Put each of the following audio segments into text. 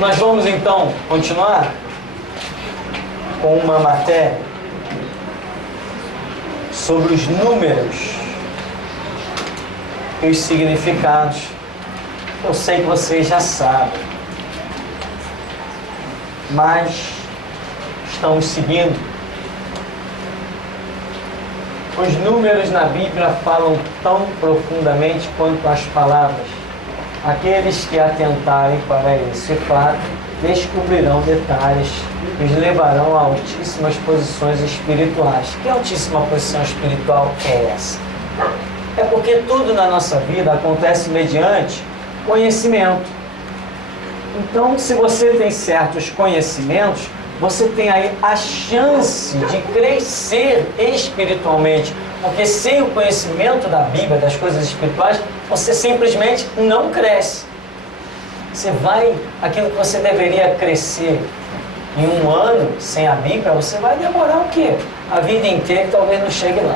Nós vamos então continuar com uma matéria sobre os números e os significados. Eu sei que vocês já sabem, mas estamos seguindo. Os números na Bíblia falam tão profundamente quanto as palavras. Aqueles que atentarem para esse fato descobrirão detalhes que os levarão a altíssimas posições espirituais. Que altíssima posição espiritual é essa? É porque tudo na nossa vida acontece mediante conhecimento. Então, se você tem certos conhecimentos, você tem aí a chance de crescer espiritualmente. Porque sem o conhecimento da Bíblia, das coisas espirituais, você simplesmente não cresce. Aquilo que você deveria crescer em um ano sem a Bíblia, você vai demorar o quê? A vida inteira e talvez não chegue lá.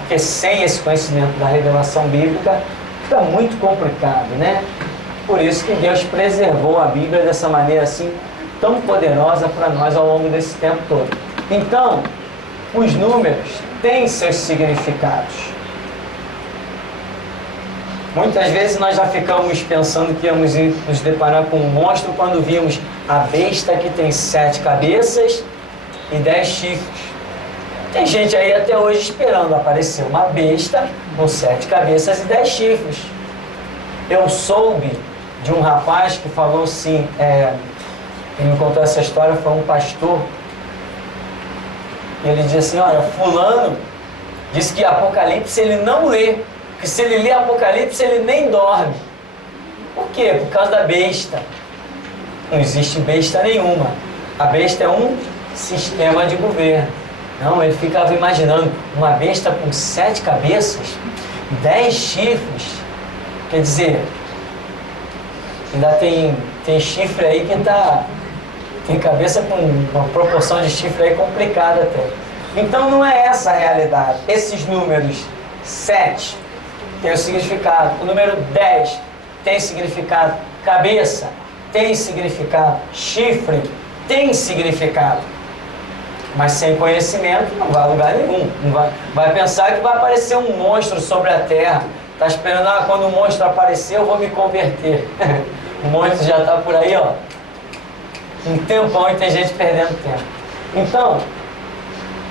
Porque sem esse conhecimento da revelação bíblica, fica muito complicado, né? Por isso que Deus preservou a Bíblia dessa maneira assim, tão poderosa para nós ao longo desse tempo todo. Então, os números têm seus significados. Muitas vezes nós já ficamos pensando que íamos nos deparar com um monstro quando vimos a besta que tem 7 cabeças e 10 chifres. Tem gente aí até hoje esperando aparecer uma besta com 7 cabeças e 10 chifres. Eu soube de um rapaz que falou assim, quem me contou essa história foi um pastor. Ele disse assim, olha, fulano disse que Apocalipse ele não lê, porque se ele lê Apocalipse ele nem dorme. Por quê? Por causa da besta. Não existe besta nenhuma. A besta é um sistema de governo. Não, ele ficava imaginando uma besta com 7 cabeças, 10 chifres. Quer dizer, ainda tem chifre aí que tem cabeça com uma proporção de chifre aí complicada até. Então não é essa a realidade. Esses números 7 tem o significado, o número 10 tem significado, cabeça tem significado, chifre tem significado. Mas sem conhecimento não vai a lugar nenhum. Vai pensar que vai aparecer um monstro sobre a terra. Está esperando, quando o monstro aparecer eu vou me converter. O monstro já está por aí, ó. Um tempão e tem gente perdendo tempo. Então,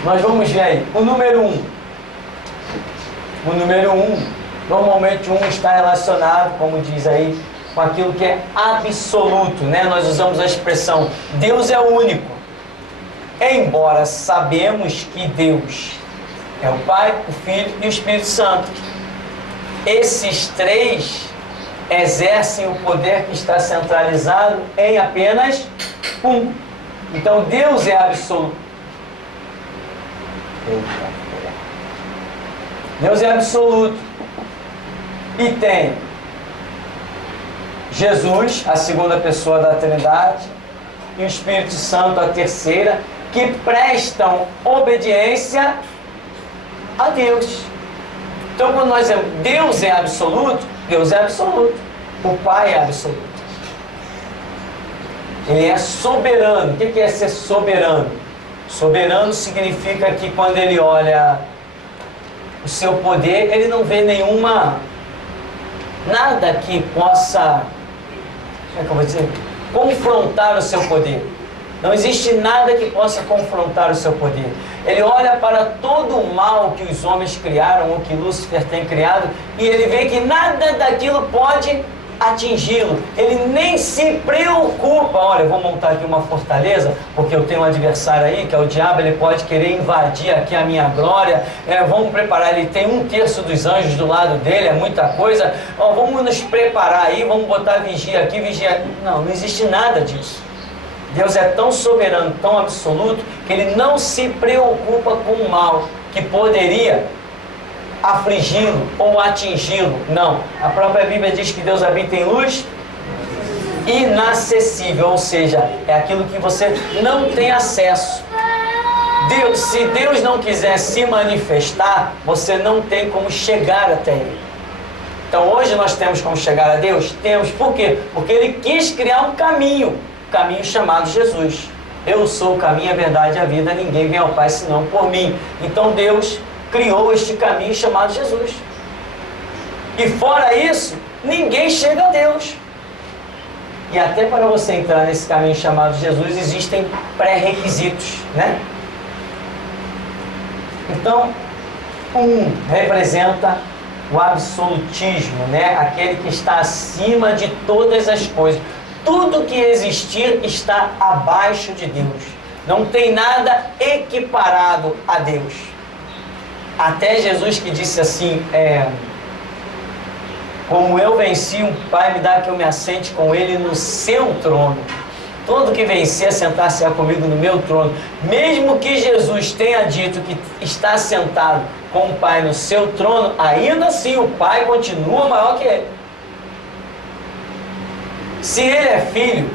nós vamos ver aí. O número 1. O número 1, normalmente 1 está relacionado, como diz aí, com aquilo que é absoluto, né? Nós usamos a expressão Deus é único. Embora sabemos que Deus é o Pai, o Filho e o Espírito Santo. Esses 3 exercem o poder que está centralizado em apenas 1. Então Deus é absoluto. Deus é absoluto. E tem Jesus, a segunda pessoa da Trindade, e o Espírito Santo, a terceira, que prestam obediência a Deus. Então, quando nós dizemos Deus é absoluto, Deus é absoluto. O Pai é absoluto. Ele é soberano. O que é ser soberano? Soberano significa que quando ele olha o seu poder, ele não vê nada que possa, como é que eu vou dizer, confrontar o seu poder. Não existe nada que possa confrontar o seu poder. Ele olha para todo o mal que os homens criaram, ou que Lúcifer tem criado, e ele vê que nada daquilo pode atingi-lo. Ele nem se preocupa. Olha, eu vou montar aqui uma fortaleza, porque eu tenho um adversário aí, que é o diabo, ele pode querer invadir aqui a minha glória. Vamos preparar, ele tem 1/3 dos anjos do lado dele, é muita coisa. Vamos nos preparar aí, vamos botar vigia aqui, vigia aqui. Não existe nada disso. Deus é tão soberano, tão absoluto, que ele não se preocupa com o mal que poderia afligi-lo ou atingi-lo. Não. A própria Bíblia diz que Deus habita em luz inacessível, ou seja, é aquilo que você não tem acesso. Se Deus não quiser se manifestar, você não tem como chegar até Ele. Então hoje nós temos como chegar a Deus? Temos. Por quê? Porque Ele quis criar um caminho chamado Jesus. Eu sou o caminho, a verdade e a vida, ninguém vem ao Pai senão por mim. Então Deus criou este caminho chamado Jesus. E fora isso, ninguém chega a Deus. E até para você entrar nesse caminho chamado Jesus, existem pré-requisitos, né? Então, um representa o absolutismo, né? Aquele que está acima de todas as coisas. Tudo que existir está abaixo de Deus. Não tem nada equiparado a Deus. Até Jesus que disse assim, como eu venci, o Pai me dá que eu me assente com Ele no seu trono. Todo que vencer, sentar-se-á comigo no meu trono. Mesmo que Jesus tenha dito que está sentado com o Pai no seu trono, ainda assim o Pai continua maior que Ele. Se Ele é filho,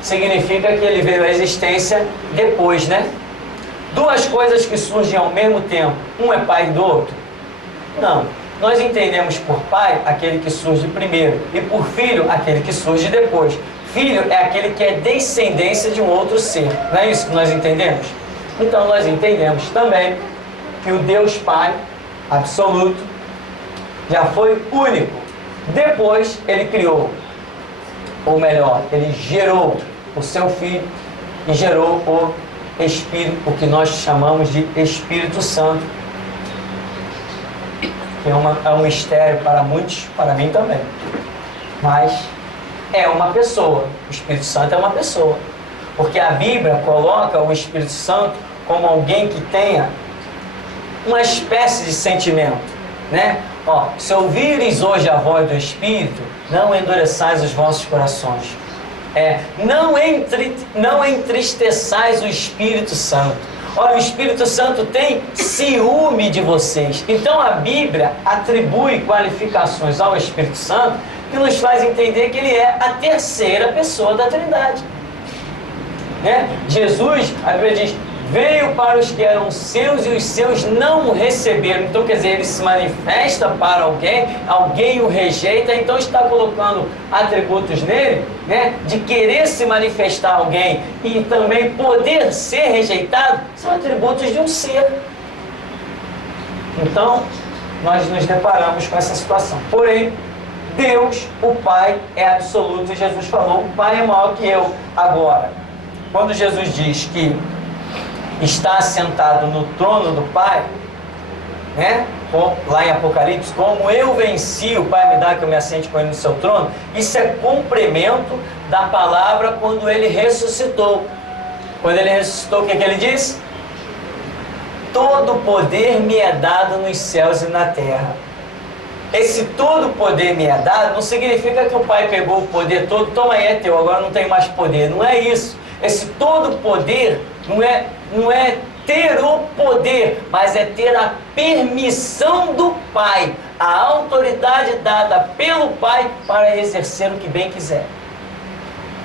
significa que Ele veio à existência depois, né? Duas coisas que surgem ao mesmo tempo, um é pai do outro? Não. Nós entendemos por pai aquele que surge primeiro e por filho aquele que surge depois. Filho é aquele que é descendência de um outro ser. Não é isso que nós entendemos? Então nós entendemos também que o Deus Pai absoluto já foi único. Depois Ele criou, ou melhor, Ele gerou o seu Filho e gerou o Espírito, o que nós chamamos de Espírito Santo, que é um mistério para muitos, para mim também. Mas é uma pessoa. O Espírito Santo é uma pessoa. Porque a Bíblia coloca o Espírito Santo como alguém que tenha uma espécie de sentimento, né? Ó, se ouvires hoje a voz do Espírito, não endureçais os vossos corações. Não entristeçais o Espírito Santo. Olha, o Espírito Santo tem ciúme de vocês. Então a Bíblia atribui qualificações ao Espírito Santo que nos faz entender que ele é a terceira pessoa da Trindade, né? Jesus, a Bíblia diz, veio para os que eram seus e os seus não o receberam. Então, quer dizer, ele se manifesta para alguém o rejeita, então está colocando atributos nele, né, de querer se manifestar a alguém e também poder ser rejeitado, são atributos de um ser. Então, nós nos deparamos com essa situação. Porém, Deus, o Pai, é absoluto, e Jesus falou, o Pai é maior que eu. Agora, quando Jesus diz que está assentado no trono do Pai, né? Lá em Apocalipse, como eu venci, o Pai me dá que eu me assente com Ele no seu trono, isso é complemento da palavra quando Ele ressuscitou. Quando Ele ressuscitou, o que Ele disse? Todo poder me é dado nos céus e na terra. Esse todo poder me é dado não significa que o Pai pegou o poder todo, toma aí, é teu, agora não tem mais poder. Não é isso. Esse todo poder não é ter o poder, mas é ter a permissão do Pai, a autoridade dada pelo Pai para exercer o que bem quiser.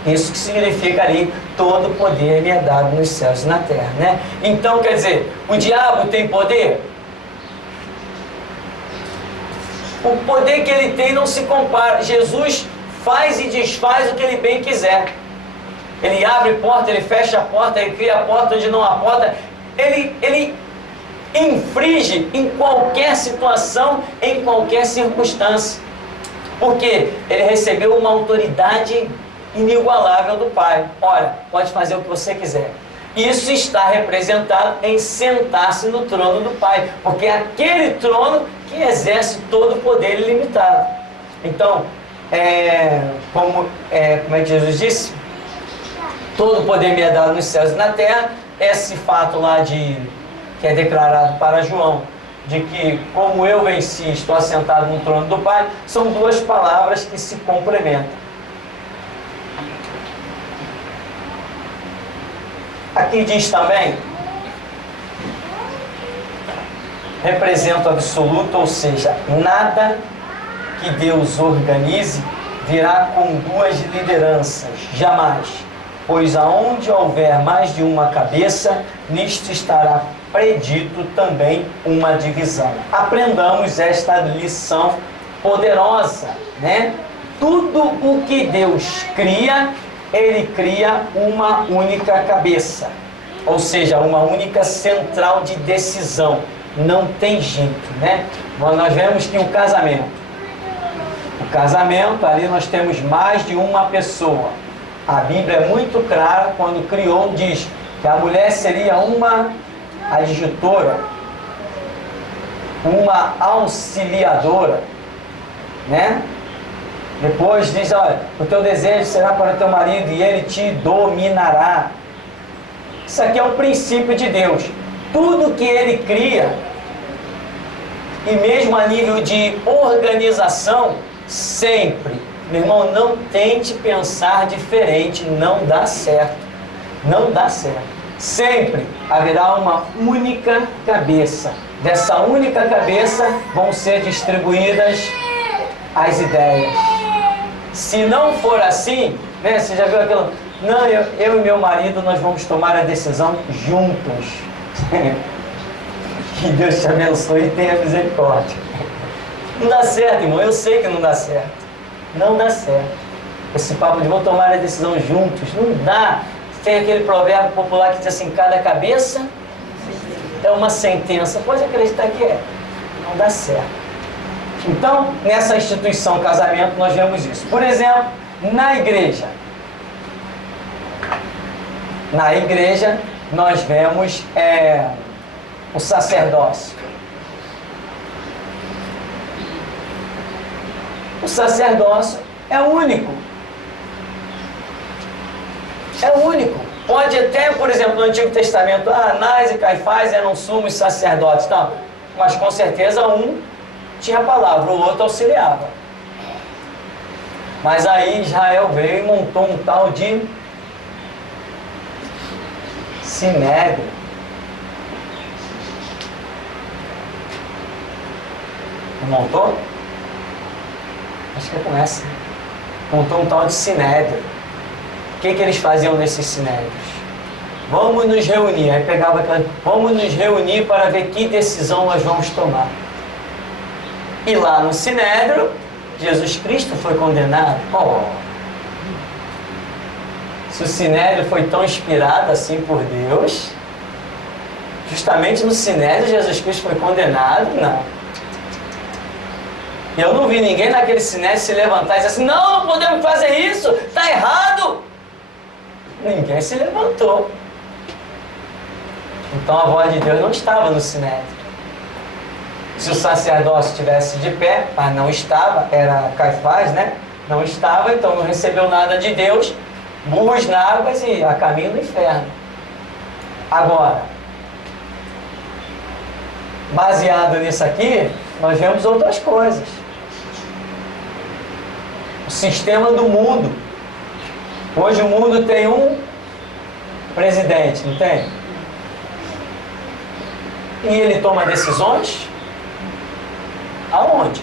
Isso que significa ali, todo poder me é dado nos céus e na terra, né? Então, quer dizer, o diabo tem poder? O poder que ele tem não se compara. Jesus faz e desfaz o que ele bem quiser. Ele abre porta, ele fecha a porta, ele cria a porta onde não há porta. Ele infringe em qualquer situação, em qualquer circunstância. Porque ele recebeu uma autoridade inigualável do Pai. Olha, pode fazer o que você quiser. Isso está representado em sentar-se no trono do Pai. Porque é aquele trono que exerce todo o poder ilimitado. Então, como é que Jesus disse? Todo o poder me é dado nos céus e na terra. Esse fato lá que é declarado para João, de que como eu venci, estou assentado no trono do Pai, são duas palavras que se complementam. Aqui diz também, representa o absoluto, ou seja, nada que Deus organize virá com duas lideranças, jamais. Pois aonde houver mais de uma cabeça, nisto estará predito também uma divisão. Aprendamos esta lição poderosa, né? Tudo o que Deus cria, Ele cria uma única cabeça, ou seja, uma única central de decisão. Não tem jeito, né? Nós vemos que o casamento, ali nós temos mais de uma pessoa. A Bíblia é muito clara quando criou, diz que a mulher seria uma adjutora, uma auxiliadora, né? Depois diz, olha, o teu desejo será para o teu marido e ele te dominará. Isso aqui é um princípio de Deus. Tudo que Ele cria, e mesmo a nível de organização, sempre, meu irmão, não tente pensar diferente, não dá certo. Não dá certo. Sempre haverá uma única cabeça. Dessa única cabeça vão ser distribuídas as ideias. Se não for assim, né, você já viu aquilo? Não, eu e meu marido, nós vamos tomar a decisão juntos. Que Deus te abençoe e tenha misericórdia. Não dá certo, irmão, eu sei que não dá certo. Não dá certo. Esse papo de vou tomar a decisão juntos, não dá. Tem aquele provérbio popular que diz assim, cada cabeça é uma sentença. Pode acreditar que é. Não dá certo. Então, nessa instituição casamento, nós vemos isso. Por exemplo, na igreja. Na igreja, nós vemos o sacerdócio. O sacerdócio é único. É único. Pode até, por exemplo, no Antigo Testamento, Anás e Caifás eram sumos sacerdotes, tal, mas com certeza um tinha a palavra, o outro auxiliava. Mas aí Israel veio e montou um tal de Sinédrio. Não montou? Acho que é com essa. Montou um tal de Sinédrio. O que eles faziam nesses Sinédrios? Vamos nos reunir. Aí pegava aquela, vamos nos reunir para ver que decisão nós vamos tomar. E lá no Sinédrio, Jesus Cristo foi condenado. Se o Sinédrio foi tão inspirado assim por Deus, justamente no Sinédrio Jesus Cristo foi condenado? Não. Eu não vi ninguém naquele Sinédrio se levantar e dizer assim, não podemos fazer isso, está errado. Ninguém se levantou. Então a voz de Deus não estava no Sinédrio. Se o sacerdócio estivesse de pé, mas não estava, era Caifás, né? Não estava, então não recebeu nada de Deus, burros na água e a caminho do inferno. Agora, baseado nisso aqui, nós vemos outras coisas. O sistema do mundo. Hoje o mundo tem um presidente, não tem? E ele toma decisões? Aonde?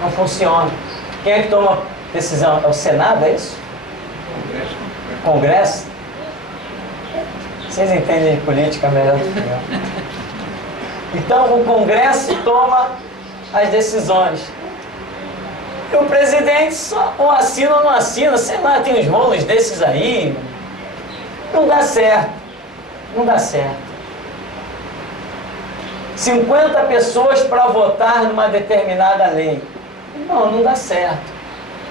Não funciona. Quem é que toma decisão? É o Senado, é isso? Congresso? Vocês entendem de política melhor do que eu. Então o Congresso toma as decisões. E o presidente só ou assina ou não assina, sei lá, tem uns rolos desses aí. Não dá certo. Não dá certo. 50 pessoas para votar numa determinada lei. Não dá certo.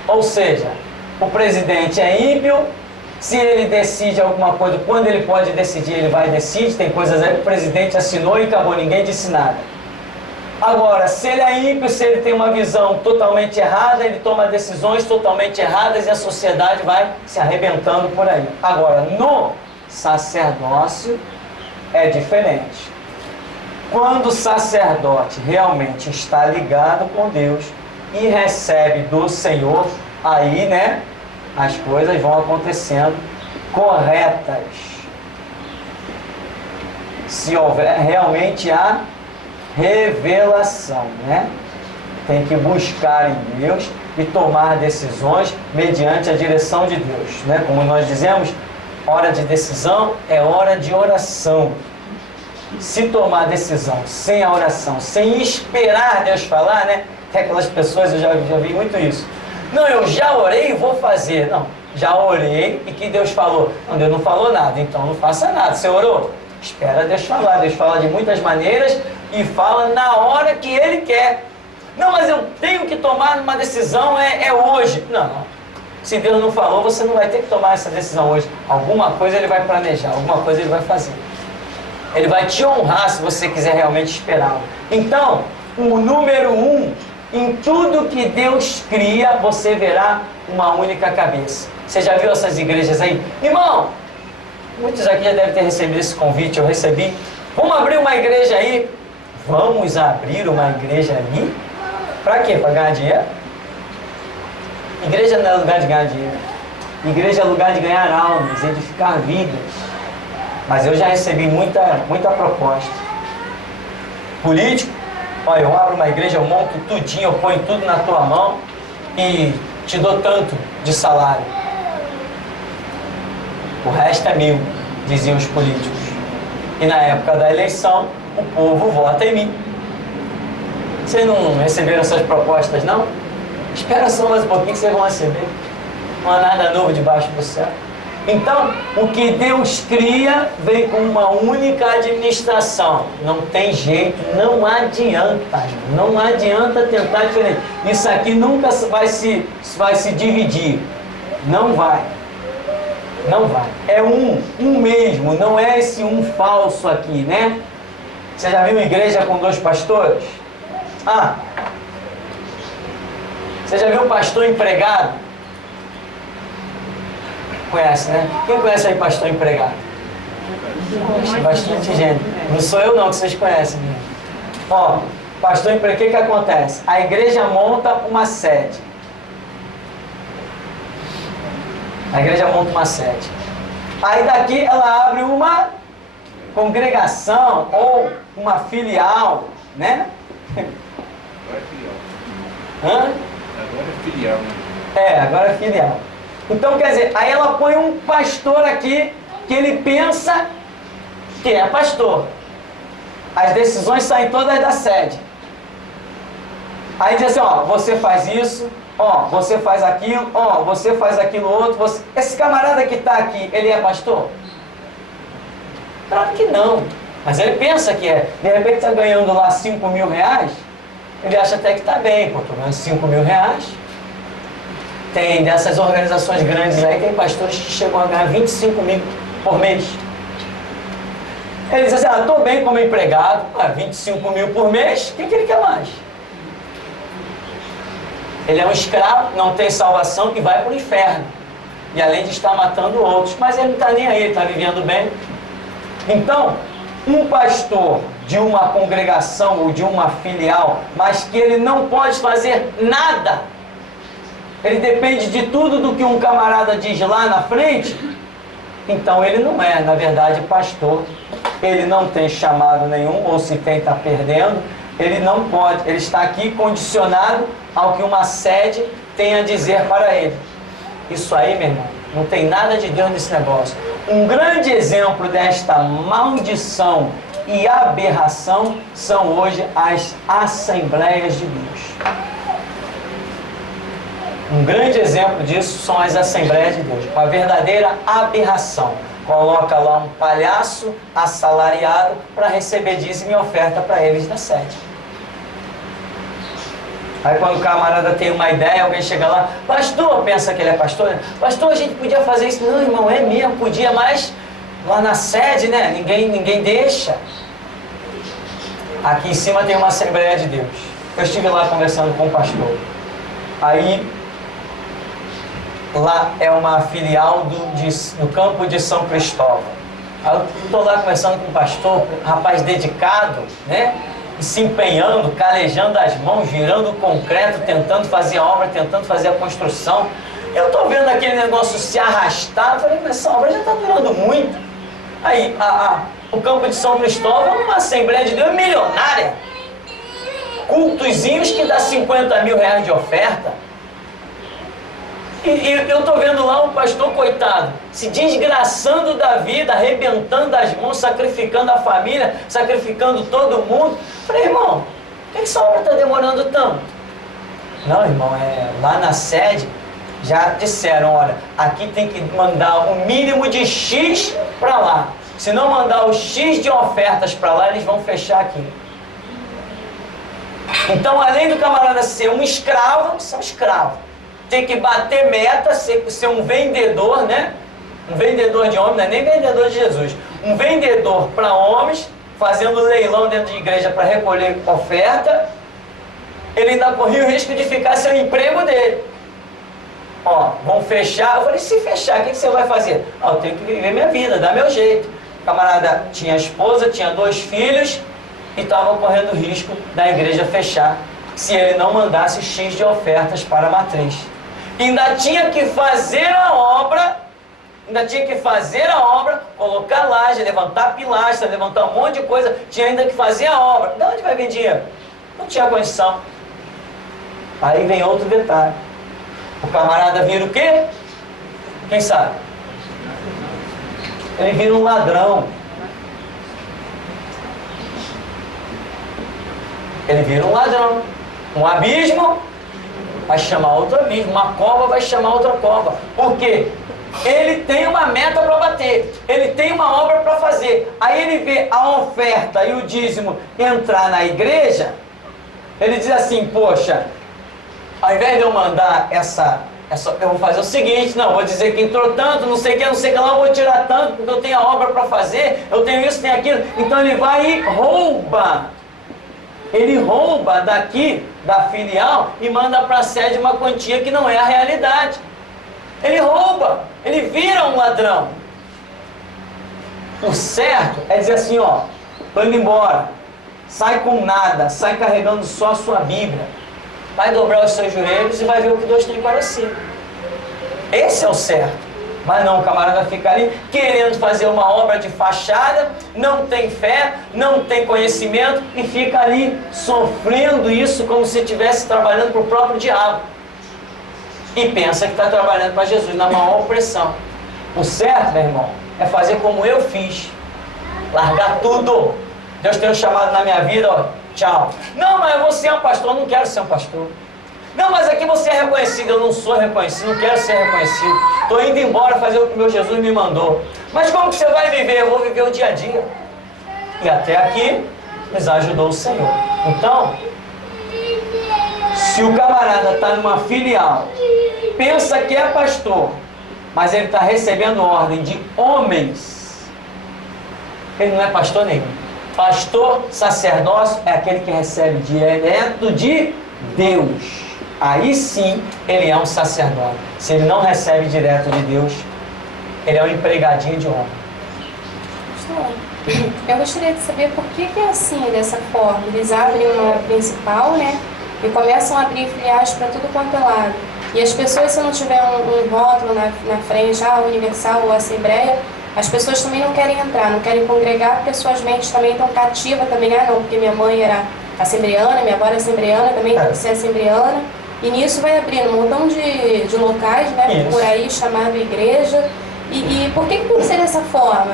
Ou seja, o presidente é ímpio, se ele decide alguma coisa, quando ele pode decidir, ele vai e decide, tem coisas aí que o presidente assinou e acabou, ninguém disse nada. Agora, se ele é ímpio, se ele tem uma visão totalmente errada, ele toma decisões totalmente erradas e a sociedade vai se arrebentando por aí. Agora, no sacerdócio é diferente. Quando o sacerdote realmente está ligado com Deus e recebe do Senhor, aí, né, as coisas vão acontecendo corretas. Se houver realmente a revelação, né? Tem que buscar em Deus e tomar decisões mediante a direção de Deus, né? Como nós dizemos, hora de decisão é hora de oração. se tomar decisão sem a oração, sem esperar Deus falar, né? Tem aquelas pessoas, eu já vi muito isso. Não, eu já orei e vou fazer. Não, já orei e que Deus falou. Não, Deus não falou nada, então não faça nada. Você orou? Espera Deus falar. Deus fala de muitas maneiras e fala na hora que Ele quer. Não, mas eu tenho que tomar uma decisão, é hoje. Não, se Deus não falou, você não vai ter que tomar essa decisão hoje. Alguma coisa Ele vai planejar, alguma coisa Ele vai fazer. Ele vai te honrar se você quiser realmente esperá-lo. Então, o número 1, em tudo que Deus cria, você verá uma única cabeça. Você já viu essas igrejas aí? Irmão, muitos aqui já devem ter recebido esse convite, eu recebi. Vamos abrir uma igreja aí? Vamos abrir uma igreja ali? Para quê? Para ganhar dinheiro? Igreja não é lugar de ganhar dinheiro. Igreja é lugar de ganhar almas, edificar vidas. Mas eu já recebi muita proposta. Político, olha, eu abro uma igreja, eu monto tudinho, eu ponho tudo na tua mão e te dou tanto de salário. O resto é meu, diziam os políticos. E na época da eleição, o povo vota em mim. Vocês não receberam essas propostas, não? Espera só mais um pouquinho que vocês vão receber. Não há nada novo debaixo do céu. Então, o que Deus cria vem com uma única administração. Não tem jeito, não adianta. Não adianta tentar diferente. Isso aqui nunca vai se dividir. Não vai. Não vai. É um mesmo, não é esse um falso aqui, né? Você já viu igreja com 2 pastores? Você já viu um pastor empregado? Conhece, né? Quem conhece aí pastor empregado? Bastante gente. Não sou eu não, que vocês conhecem. Né? Ó, pastor empregado, o que acontece? A igreja monta uma sede. A igreja monta uma sede. Aí daqui ela abre uma congregação ou uma filial, né? Agora é filial. Hã? Agora é filial, né? Agora é filial. Então, quer dizer, aí ela põe um pastor aqui que ele pensa que é pastor. As decisões saem todas da sede. Aí diz assim, ó, você faz isso, ó, você faz aquilo, ó, você faz aquilo outro. Esse camarada que está aqui, ele é pastor? Claro que não. Mas ele pensa que é. De repente está ganhando lá 5 mil reais, ele acha até que está bem, pô, estou ganhando 5 mil reais. Tem dessas organizações grandes aí, tem pastores que chegam a ganhar 25 mil por mês. Ele diz assim, estou bem como empregado, 25 mil por mês, o que ele quer mais? Ele é um escravo, não tem salvação e vai para o inferno. E além de estar matando outros, mas ele não está nem aí, ele está vivendo bem. Então, um pastor de uma congregação ou de uma filial, mas que ele não pode fazer nada, ele depende de tudo do que um camarada diz lá na frente, então ele não é, na verdade, pastor. Ele não tem chamado nenhum, ou se tem, está perdendo. Ele não pode, ele está aqui condicionado ao que uma sede tem a dizer para ele. Isso aí, meu irmão, não tem nada de Deus nesse negócio. Um grande exemplo desta maldição e aberração são hoje as Assembleias de Deus. Um grande exemplo disso são as Assembleias de Deus. Uma verdadeira aberração. Coloca lá um palhaço assalariado para receber dízimo e oferta para eles da sede. Aí quando o camarada tem uma ideia, alguém chega lá, pastor, pensa que ele é pastor, pastor, a gente podia fazer isso. Não, irmão, é mesmo, podia, mas lá na sede, né, ninguém deixa. Aqui em cima tem uma Assembleia de Deus. Eu estive lá conversando com o pastor. Aí, lá é uma filial do campo de São Cristóvão. Aí eu estou lá conversando com o pastor, um rapaz dedicado, né? E se empenhando, calejando as mãos, girando o concreto, tentando fazer a obra, tentando fazer a construção. Eu estou vendo aquele negócio se arrastar. Eu falei, mas essa obra já está durando muito. Aí, o campo de São Cristóvão é uma Assembleia de Deus milionária. Cultozinhos que dá 50 mil reais de oferta. E eu estou vendo lá um pastor, coitado, se desgraçando da vida, arrebentando as mãos, sacrificando a família, sacrificando todo mundo. Falei, irmão, por que essa obra está demorando tanto? Não, irmão, lá na sede já disseram, olha, aqui tem que mandar o mínimo de X para lá. Se não mandar o X de ofertas para lá, eles vão fechar aqui. Então, além do camarada ser um escravo, são escravos. Tem que bater meta, ser um vendedor, né? Um vendedor de homens, não é nem vendedor de Jesus. Um vendedor para homens, fazendo leilão dentro de igreja para recolher oferta. Ele ainda corria o risco de ficar sem o emprego dele. Ó, vão fechar. Eu falei, se fechar, o que você vai fazer? Eu tenho que viver minha vida, dar meu jeito. O camarada tinha esposa, tinha 2 filhos e estava correndo o risco da igreja fechar se ele não mandasse X de ofertas para a matriz. Ainda tinha que fazer a obra, colocar laje, levantar pilastra, levantar um monte de coisa, tinha ainda que fazer a obra. De onde vai vir dinheiro? Não tinha condição. Aí vem outro detalhe. O camarada vira o quê? Quem sabe? Ele vira um ladrão. Ele vira um ladrão. Um abismo vai chamar outro abismo. Uma cova vai chamar outra cova. Por quê? Ele tem uma meta para bater. Ele tem uma obra para fazer. Aí ele vê a oferta e o dízimo entrar na igreja. Ele diz assim, poxa, ao invés de eu mandar eu vou fazer o seguinte, não, vou dizer que entrou tanto, não sei o que lá, eu vou tirar tanto, porque eu tenho a obra para fazer, eu tenho isso, tenho aquilo. Então ele vai e rouba. Ele rouba daqui, da filial, e manda para a sede uma quantia que não é a realidade. Ele rouba, ele vira um ladrão. O certo é dizer assim, ó, estou indo embora, sai com nada, sai carregando só a sua Bíblia, vai dobrar os seus joelhos e vai ver o que Deus tem para si. Esse é o certo. Mas não, o camarada fica ali querendo fazer uma obra de fachada, não tem fé, não tem conhecimento e fica ali sofrendo isso como se estivesse trabalhando para o próprio diabo. E pensa que está trabalhando para Jesus na maior opressão. O certo, meu irmão, é fazer como eu fiz. Largar tudo. Deus tem um chamado na minha vida, ó, tchau. Não, mas você é um pastor, eu não quero ser um pastor. Não, mas aqui você é reconhecido, eu não sou reconhecido, não quero ser reconhecido. Estou indo embora fazer o que meu Jesus me mandou. Mas como que você vai viver? Eu vou viver o dia a dia. E até aqui nos ajudou o Senhor. Então, se o camarada está numa filial, pensa que é pastor, mas ele está recebendo ordem de homens, ele não é pastor nenhum. Pastor, sacerdócio, é aquele que recebe direto de Deus. Aí sim, ele é um sacerdote. Se ele não recebe direto de Deus, ele é um empregadinho de homem. Eu gostaria de saber por que é assim, dessa forma. Eles abrem uma principal, né? E começam a abrir filiais para tudo quanto é lado. E as pessoas, se não tiver um rótulo na frente, Universal ou Assembleia, as pessoas também não querem entrar, não querem congregar, porque suas mentes também estão cativas também. Não, porque minha mãe era assembleana, minha avó era assembleana, também tem que ser assembleana. E nisso vai abrindo um montão de locais, né, Isso. por aí, chamado igreja. E por que tem que ser dessa forma?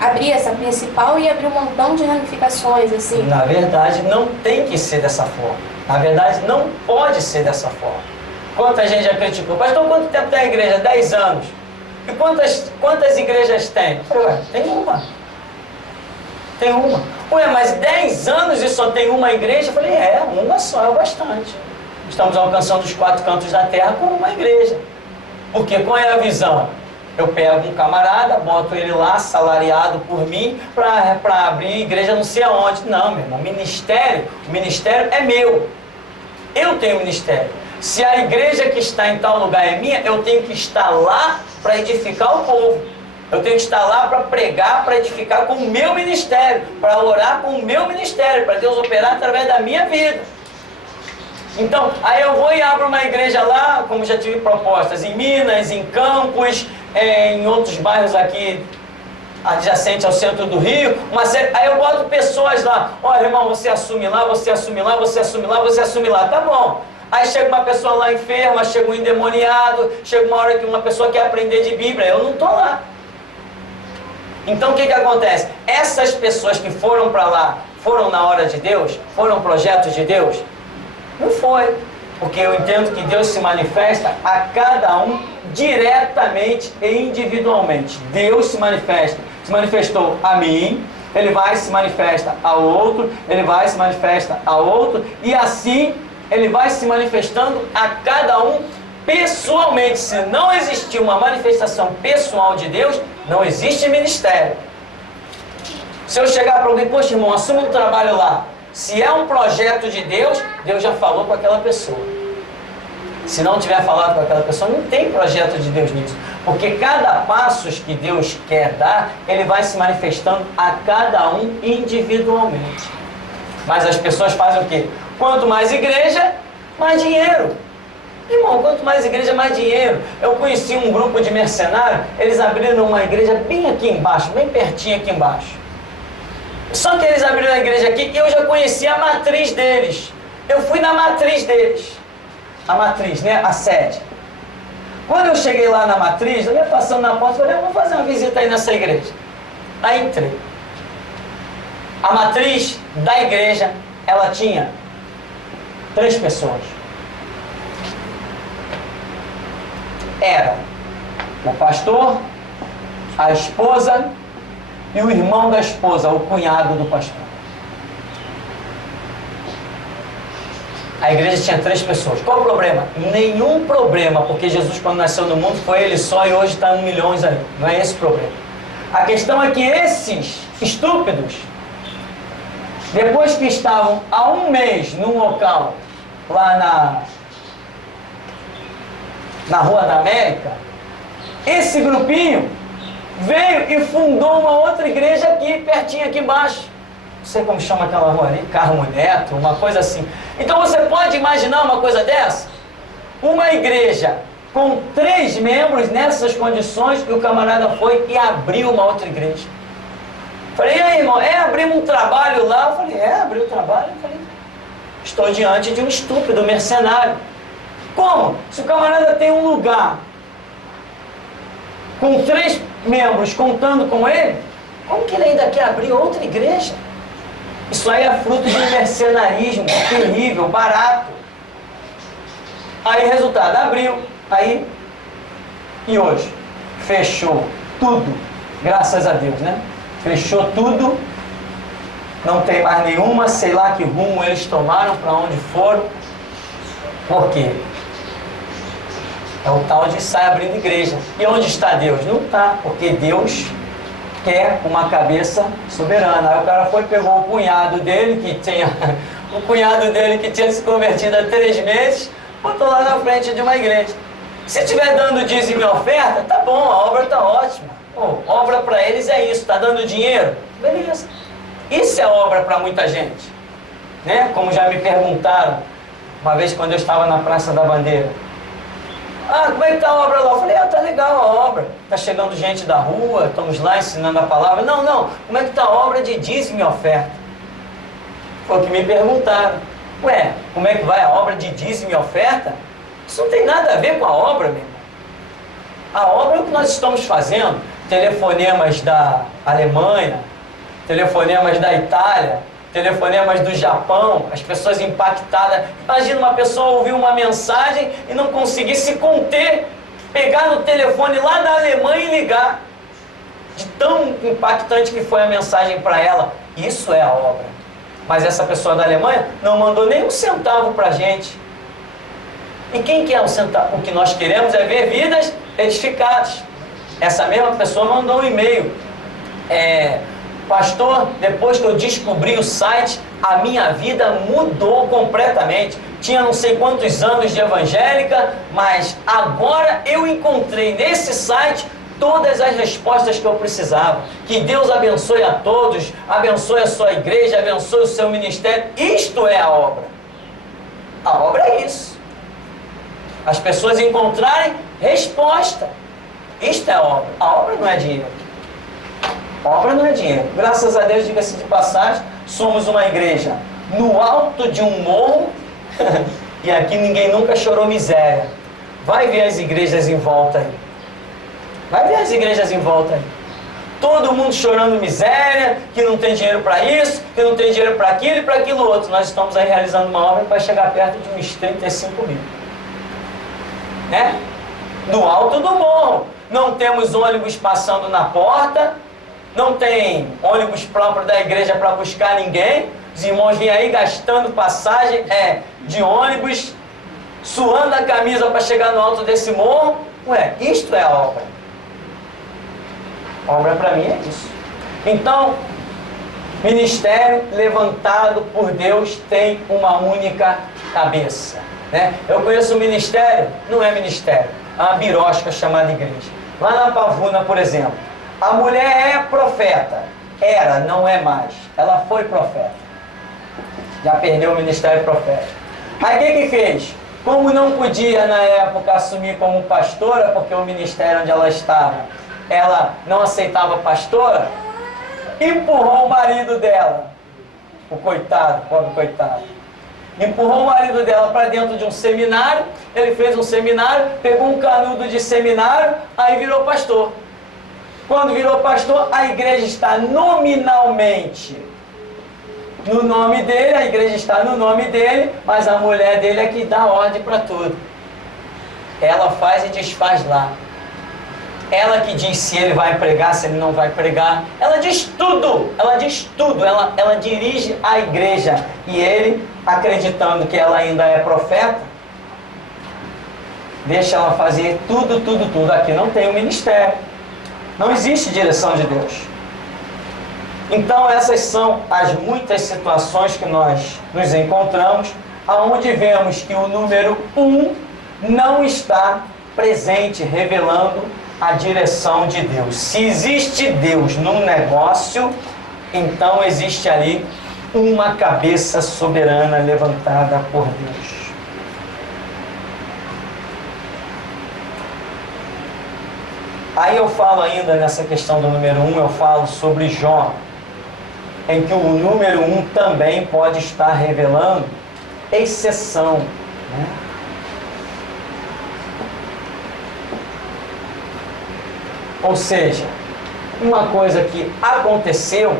Abrir essa principal e abrir um montão de ramificações, assim? Na verdade, não tem que ser dessa forma. Na verdade, não pode ser dessa forma. Quanta gente já criticou. Pastor, quanto tempo tem a igreja? 10 anos. E quantas igrejas tem? Ué, tem uma. Tem uma. Ué, mas 10 anos e só tem uma igreja? Eu falei, uma só é o bastante. Estamos alcançando os 4 cantos da terra com uma igreja. Porque qual é a visão? Eu pego um camarada, boto ele lá, salariado por mim, para abrir igreja não sei aonde. Não, meu irmão, o ministério é meu. Eu tenho ministério. Se a igreja que está em tal lugar é minha, eu tenho que estar lá para edificar o povo. Eu tenho que estar lá para pregar, para edificar com o meu ministério, para orar com o meu ministério, para Deus operar através da minha vida. Então, aí eu vou e abro uma igreja lá, como já tive propostas, em Minas, em Campos, em outros bairros aqui adjacente ao centro do Rio, aí eu boto pessoas lá, olha irmão, você assume lá, você assume lá, você assume lá, você assume lá, tá bom. Aí chega uma pessoa lá enferma, chega um endemoniado, chega uma hora que uma pessoa quer aprender de Bíblia, eu não estou lá. Então o que acontece? Essas pessoas que foram para lá, foram na hora de Deus? Foram projetos de Deus? Não foi. Porque eu entendo que Deus se manifesta a cada um diretamente e individualmente. Deus se manifestou a mim, Ele vai se manifesta ao outro, Ele vai se manifesta ao outro, e assim Ele vai se manifestando a cada um pessoalmente. Se não existir uma manifestação pessoal de Deus, não existe ministério. Se eu chegar para alguém, poxa irmão, assume um trabalho lá. Se é um projeto de Deus, Deus já falou com aquela pessoa. Se não tiver falado com aquela pessoa, não tem projeto de Deus nisso. Porque cada passo que Deus quer dar, Ele vai se manifestando a cada um individualmente. Mas as pessoas fazem o quê? Quanto mais igreja, mais dinheiro. Irmão, quanto mais igreja, mais dinheiro. Eu conheci um grupo de mercenários, eles abriram uma igreja bem aqui embaixo, bem pertinho aqui embaixo. Só que eles abriram a igreja aqui e eu já conheci a matriz deles. Eu fui na matriz deles. A matriz, né? A sede. Quando eu cheguei lá na matriz, eu ia passando na porta e falei, vou fazer uma visita aí nessa igreja. Aí entrei. A matriz da igreja, ela tinha 3 pessoas. Era o pastor, a esposa e o irmão da esposa, o cunhado do pastor. A igreja tinha 3 pessoas. Qual o problema? Nenhum problema, porque Jesus, quando nasceu no mundo, foi Ele só e hoje está em milhões aí. Não é esse o problema. A questão é que esses estúpidos, depois que estavam há um mês num local, lá na Rua da América, esse grupinho veio e fundou uma outra igreja aqui, pertinho aqui embaixo. Não sei como chama aquela rua ali, Carmo Neto, uma coisa assim. Então você pode imaginar uma coisa dessa? Uma igreja com 3 membros nessas condições, e o camarada foi e abriu uma outra igreja. Falei, e aí, irmão, abrimos um trabalho lá? Eu falei, abriu o trabalho? Eu falei, estou diante de um estúpido mercenário. Como? Se o camarada tem um lugar com 3 membros contando com ele, como que ele ainda quer abrir outra igreja? Isso aí é fruto de um mercenarismo terrível, barato. Aí, resultado, abriu. Aí, e hoje? Fechou tudo. Graças a Deus, né? Fechou tudo. Não tem mais nenhuma, sei lá que rumo eles tomaram, para onde foram. Por quê? É o tal de sai abrindo igreja. E onde está Deus? Não está, porque Deus quer uma cabeça soberana. Aí o cara foi, pegou o cunhado dele, que tinha se convertido há 3 meses, botou lá na frente de uma igreja. Se estiver dando dízimo e oferta, tá bom, a obra está ótima. Pô, obra para eles é isso, está dando dinheiro? Beleza. Isso é obra para muita gente. Né? Como já me perguntaram, uma vez quando eu estava na Praça da Bandeira. Como é que está a obra lá? Eu falei, tá legal a obra. Está chegando gente da rua, estamos lá ensinando a palavra. Não, como é que está a obra de dízimo e oferta? Foi o que me perguntaram. Ué, como é que vai a obra de dízimo e oferta? Isso não tem nada a ver com a obra, meu irmão. A obra é o que nós estamos fazendo. Telefonemas da Alemanha, telefonemas da Itália, telefonemas do Japão, as pessoas impactadas. Imagina uma pessoa ouvir uma mensagem e não conseguir se conter, pegar no telefone lá da Alemanha e ligar. De tão impactante que foi a mensagem para ela. Isso é a obra. Mas essa pessoa da Alemanha não mandou nem um centavo para a gente. E quem quer um centavo? O que nós queremos é ver vidas edificadas. Essa mesma pessoa mandou um e-mail. Pastor, depois que eu descobri o site, a minha vida mudou completamente. Tinha não sei quantos anos de evangélica, mas agora eu encontrei nesse site todas as respostas que eu precisava. Que Deus abençoe a todos, abençoe a sua igreja, abençoe o seu ministério. Isto é a obra. A obra é isso. As pessoas encontrarem resposta. Isto é a obra. A obra não é dinheiro. Obra não é dinheiro. Graças a Deus, diga-se de passagem, somos uma igreja no alto de um morro, E aqui ninguém nunca chorou miséria. Vai ver as igrejas em volta aí. Vai ver as igrejas em volta aí. Todo mundo chorando miséria, que não tem dinheiro para isso, que não tem dinheiro para aquilo e para aquilo outro. Nós estamos aí realizando uma obra para chegar perto de uns 35 mil. Né? Do alto do morro. Não temos ônibus passando na porta, não tem ônibus próprio da igreja para buscar ninguém. Os irmãos vêm aí gastando passagem de ônibus, suando a camisa para chegar no alto desse morro. Ué, isto é a obra. A obra para mim é isso. Então, ministério levantado por Deus tem uma única cabeça. Né? Eu conheço um ministério, não é ministério, é uma birosca chamada igreja. Lá na Pavuna, por exemplo, a mulher é profeta. Era, não é mais. Ela foi profeta. Já perdeu o ministério profético. Aí o que fez? Como não podia na época assumir como pastora, porque o ministério onde ela estava, ela não aceitava pastora, empurrou o marido dela, o coitado, pobre coitado, empurrou o marido dela para dentro de um seminário. Ele fez um seminário, pegou um canudo de seminário, aí virou pastor. Quando virou pastor, a igreja está nominalmente no nome dele, a igreja está no nome dele, mas a mulher dele é que dá ordem para tudo. Ela faz e desfaz lá. Ela que diz se ele vai pregar, se ele não vai pregar. Ela diz tudo, ela diz tudo. Ela dirige a igreja. E ele, acreditando que ela ainda é profeta, deixa ela fazer tudo, tudo, tudo. Aqui não tem um ministério. Não existe direção de Deus. Então essas são as muitas situações que nós nos encontramos, aonde vemos que o número 1 não está presente, revelando a direção de Deus. Se existe Deus num negócio, então existe ali uma cabeça soberana levantada por Deus. Aí eu falo ainda nessa questão do número 1, eu falo sobre Jó, em que o número 1 também pode estar revelando exceção, né? Ou seja, uma coisa que aconteceu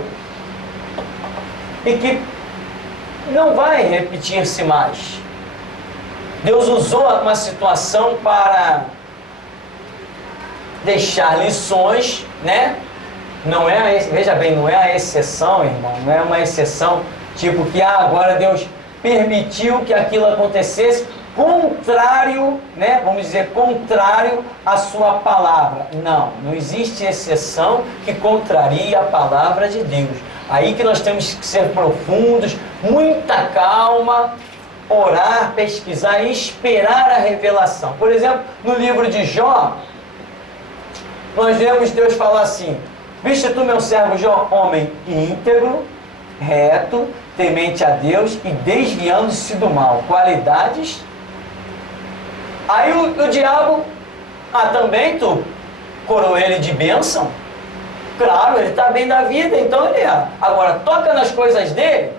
e que não vai repetir-se mais. Deus usou uma situação para deixar lições, né? Não é, veja bem, não é a exceção, irmão, não é uma exceção tipo que agora Deus permitiu que aquilo acontecesse contrário, né? Vamos dizer, contrário à sua palavra. Não, não existe exceção que contrarie a palavra de Deus. Aí que nós temos que ser profundos, muita calma, orar, pesquisar e esperar a revelação. Por exemplo, no livro de Jó, nós vemos Deus falar assim: viste tu, meu servo Jó, homem íntegro, reto, temente a Deus e desviando-se do mal. Qualidades. Aí o diabo, também tu coroou ele de bênção? Claro, ele está bem da vida, então ele é. Agora, toca nas coisas dele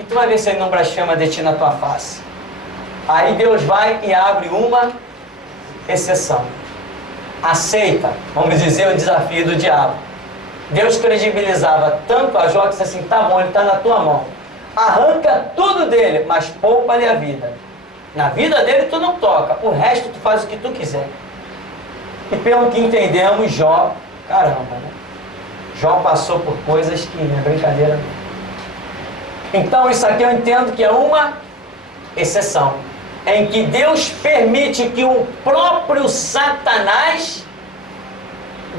e tu vai ver se ele não blasfema de ti na tua face. Aí Deus vai e abre uma exceção. Aceita, vamos dizer, o desafio do diabo. Deus credibilizava tanto a Jó que disse assim: tá bom, ele está na tua mão. Arranca tudo dele, mas poupa-lhe a vida. Na vida dele tu não toca, o resto tu faz o que tu quiser. E pelo que entendemos, Jó, caramba, né? Jó passou por coisas que não é brincadeira não. Então isso aqui eu entendo que é uma exceção, em que Deus permite que o próprio Satanás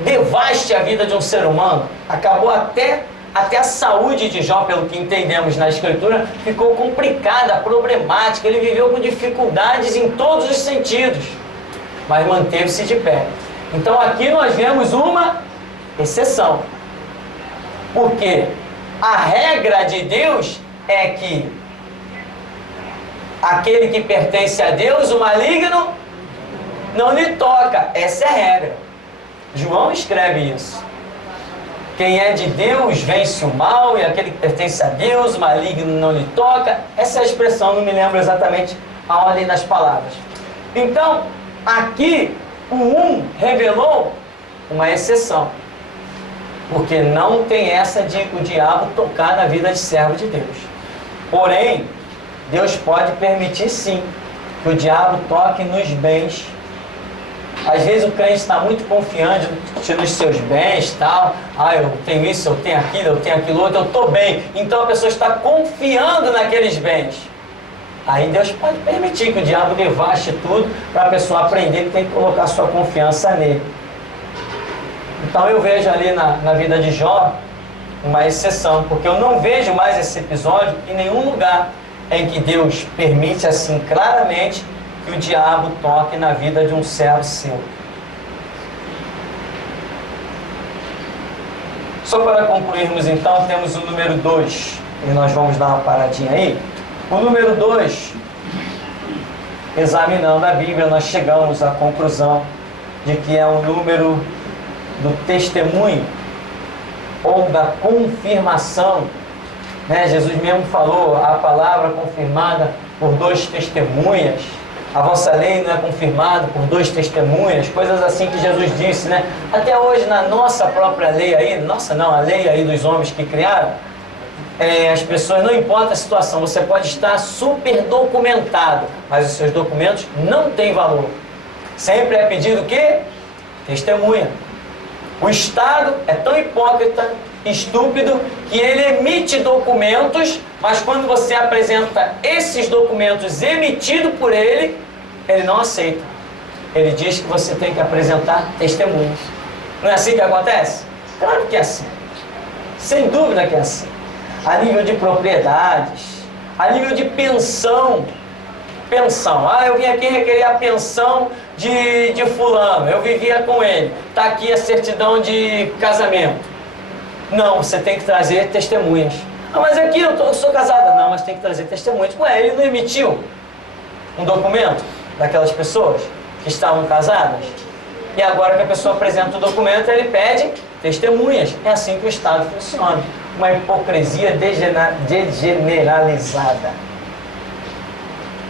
devaste a vida de um ser humano. Acabou até a saúde de Jó, pelo que entendemos na Escritura, ficou complicada, problemática. Ele viveu com dificuldades em todos os sentidos, mas manteve-se de pé. Então aqui nós vemos uma exceção, porque a regra de Deus é que aquele que pertence a Deus, o maligno, não lhe toca. Essa é a regra. João escreve isso. Quem é de Deus vence o mal, e aquele que pertence a Deus, o maligno não lhe toca. Essa é a expressão, não me lembro exatamente a ordem das palavras. Então, aqui, o 1 revelou uma exceção. Porque não tem essa de o diabo tocar na vida de servo de Deus. Porém, Deus pode permitir sim que o diabo toque nos bens. Às vezes o crente está muito confiante nos seus bens, tal. Ah, eu tenho isso, eu tenho aquilo outro, eu estou bem. Então a pessoa está confiando naqueles bens. Aí Deus pode permitir que o diabo devaste tudo para a pessoa aprender que tem que colocar sua confiança nele. Então eu vejo ali na vida de Jó uma exceção, porque eu não vejo mais esse episódio em nenhum lugar em que Deus permite assim claramente que o diabo toque na vida de um servo seu. Só para concluirmos então, temos o número 2, e nós vamos dar uma paradinha aí. O número 2, examinando a Bíblia, nós chegamos à conclusão de que é um número do testemunho ou da confirmação, né? Jesus mesmo falou a palavra confirmada por 2 testemunhas. A vossa lei não é confirmada por 2 testemunhas, coisas assim que Jesus disse, né? Até hoje na nossa própria lei aí, nossa não, a lei aí dos homens que criaram, as pessoas, não importa a situação, você pode estar super documentado, mas os seus documentos não têm valor. Sempre é pedido o quê? Testemunha. O Estado é tão hipócrita, estúpido, que ele emite documentos, mas quando você apresenta esses documentos emitidos por ele, ele não aceita. Ele diz que você tem que apresentar testemunhas. Não é assim que acontece? Claro que é assim. Sem dúvida que é assim. A nível de propriedades, a nível de pensão. Ah, eu vim aqui requerer a pensão de fulano, eu vivia com ele, está aqui a certidão de casamento. Não, você tem que trazer testemunhas. Ah, mas aqui eu sou casada. Não, mas tem que trazer testemunhas. Ué, ele não emitiu um documento daquelas pessoas que estavam casadas? E agora que a pessoa apresenta o documento, ele pede testemunhas. É assim que o Estado funciona. Uma hipocrisia degeneralizada.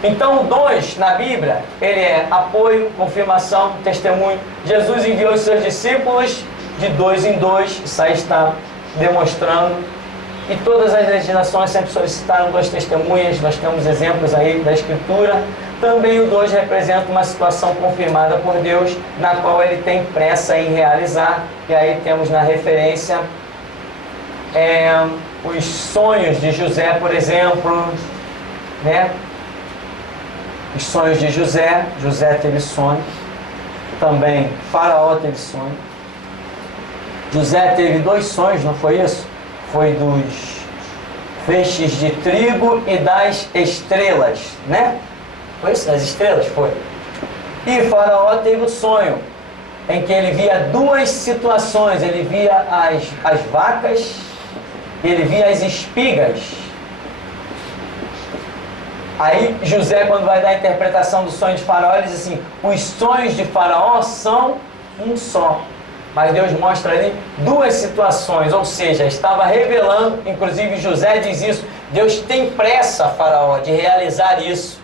Então o 2 na Bíblia, ele é apoio, confirmação, testemunho. Jesus enviou os seus discípulos de 2 em 2, isso aí está demonstrando. E todas as legislações sempre solicitaram 2 testemunhas, nós temos exemplos aí da Escritura. Também o 2 representa uma situação confirmada por Deus, na qual ele tem pressa em realizar. E aí temos na referência os sonhos de José, por exemplo, né? Os sonhos de José teve sonho, também Faraó teve sonho. José teve 2 sonhos, não foi isso? Foi dos feixes de trigo e das estrelas, né? Foi isso? Das estrelas? Foi. E Faraó teve o sonho, em que ele via 2 situações, ele via as vacas, ele via as espigas. Aí José, quando vai dar a interpretação do sonho de Faraó, ele diz assim: os sonhos de Faraó são um só. Mas Deus mostra ali 2 situações, ou seja, estava revelando, inclusive José diz isso: Deus tem pressa, Faraó, de realizar isso.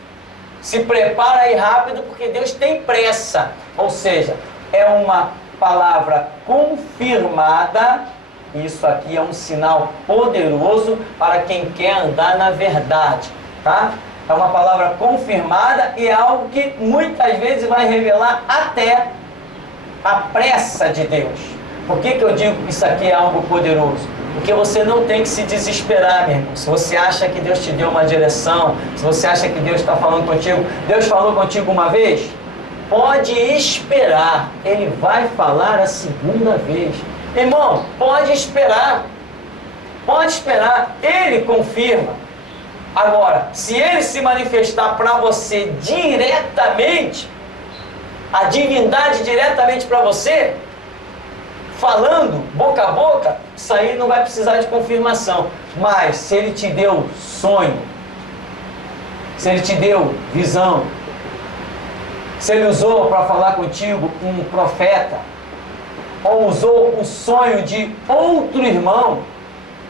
Se prepara aí rápido, porque Deus tem pressa. Ou seja, é uma palavra confirmada. Isso aqui é um sinal poderoso para quem quer andar na verdade, tá? É uma palavra confirmada e é algo que muitas vezes vai revelar até a pressa de Deus. Por que eu digo que isso aqui é algo poderoso? Porque você não tem que se desesperar, meu irmão. Se você acha que Deus te deu uma direção, se você acha que Deus está falando contigo, Deus falou contigo uma vez, pode esperar, Ele vai falar a segunda vez. Irmão, pode esperar, Ele confirma. Agora, se Ele se manifestar para você diretamente, a divindade diretamente para você, falando boca a boca, isso aí não vai precisar de confirmação. Mas se Ele te deu sonho, se Ele te deu visão, se Ele usou para falar contigo um profeta, ou usou o sonho de outro irmão,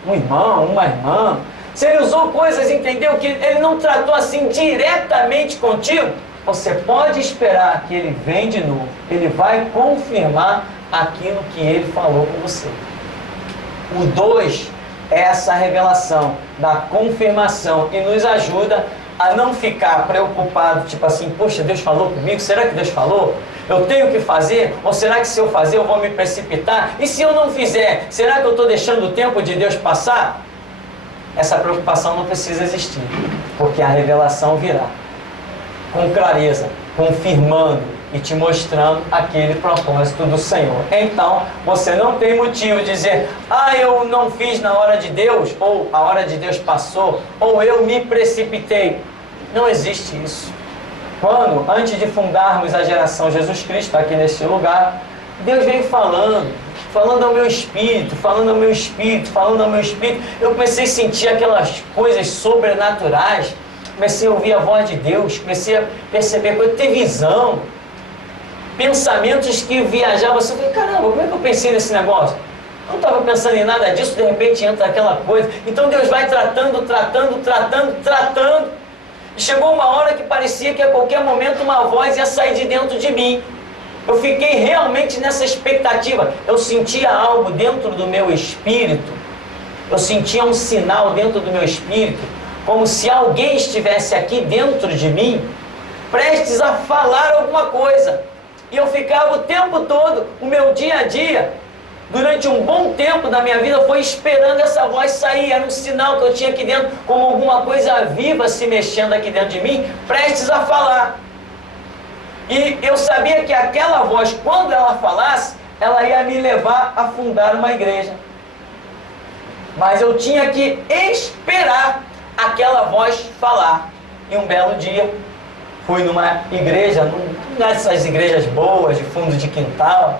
um irmão, uma irmã, se ele usou coisas, entendeu? Que ele não tratou assim diretamente contigo, você pode esperar que ele vem de novo. Ele vai confirmar aquilo que ele falou com você. O 2 é essa revelação da confirmação e nos ajuda a não ficar preocupado, tipo assim, poxa, Deus falou comigo? Será que Deus falou? Eu tenho que fazer? Ou será que se eu fazer eu vou me precipitar? E se eu não fizer, será que eu estou deixando o tempo de Deus passar? Essa preocupação não precisa existir, porque a revelação virá com clareza, confirmando e te mostrando aquele propósito do Senhor. Então, você não tem motivo de dizer, eu não fiz na hora de Deus, ou a hora de Deus passou, ou eu me precipitei. Não existe isso. Quando, antes de fundarmos a geração Jesus Cristo, aqui neste lugar, Deus veio falando ao meu espírito, falando ao meu espírito, falando ao meu espírito. Eu comecei a sentir aquelas coisas sobrenaturais, comecei a ouvir a voz de Deus, comecei a perceber coisas, ter visão, pensamentos que viajavam assim. Eu falei, caramba, como é que eu pensei nesse negócio? Eu não estava pensando em nada disso, de repente entra aquela coisa. Então Deus vai tratando. E chegou uma hora que parecia que a qualquer momento uma voz ia sair de dentro de mim. Eu fiquei realmente nessa expectativa. Eu sentia algo dentro do meu espírito. Eu sentia um sinal dentro do meu espírito, como se alguém estivesse aqui dentro de mim, prestes a falar alguma coisa. E eu ficava o tempo todo, o meu dia a dia, durante um bom tempo da minha vida, foi esperando essa voz sair. Era um sinal que eu tinha aqui dentro, como alguma coisa viva se mexendo aqui dentro de mim, prestes a falar. E eu sabia que aquela voz, quando ela falasse, ela ia me levar a fundar uma igreja. Mas eu tinha que esperar aquela voz falar. E um belo dia, fui numa igreja, numa dessas igrejas boas, de fundo de quintal.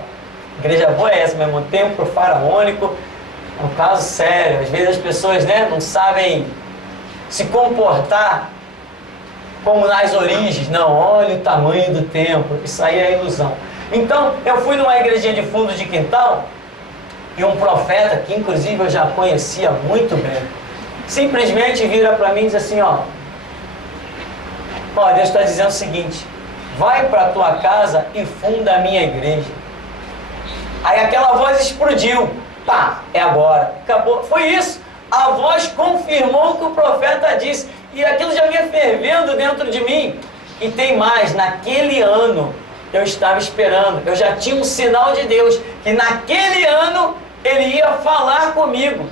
Igreja boa é essa mesmo, um templo faraônico. É um caso sério. Às vezes as pessoas, não sabem se comportar como nas origens. Não, olha o tamanho do templo. Isso aí é ilusão. Então, eu fui numa igrejinha de fundo de quintal, e um profeta, que inclusive eu já conhecia muito bem, simplesmente vira para mim e diz assim, Deus está dizendo o seguinte, vai para a tua casa e funda a minha igreja. Aí aquela voz explodiu, é agora, acabou, foi isso. A voz confirmou o que o profeta disse, e aquilo já vinha fervendo dentro de mim. E tem mais, naquele ano eu estava esperando, eu já tinha um sinal de Deus, que naquele ano Ele ia falar comigo,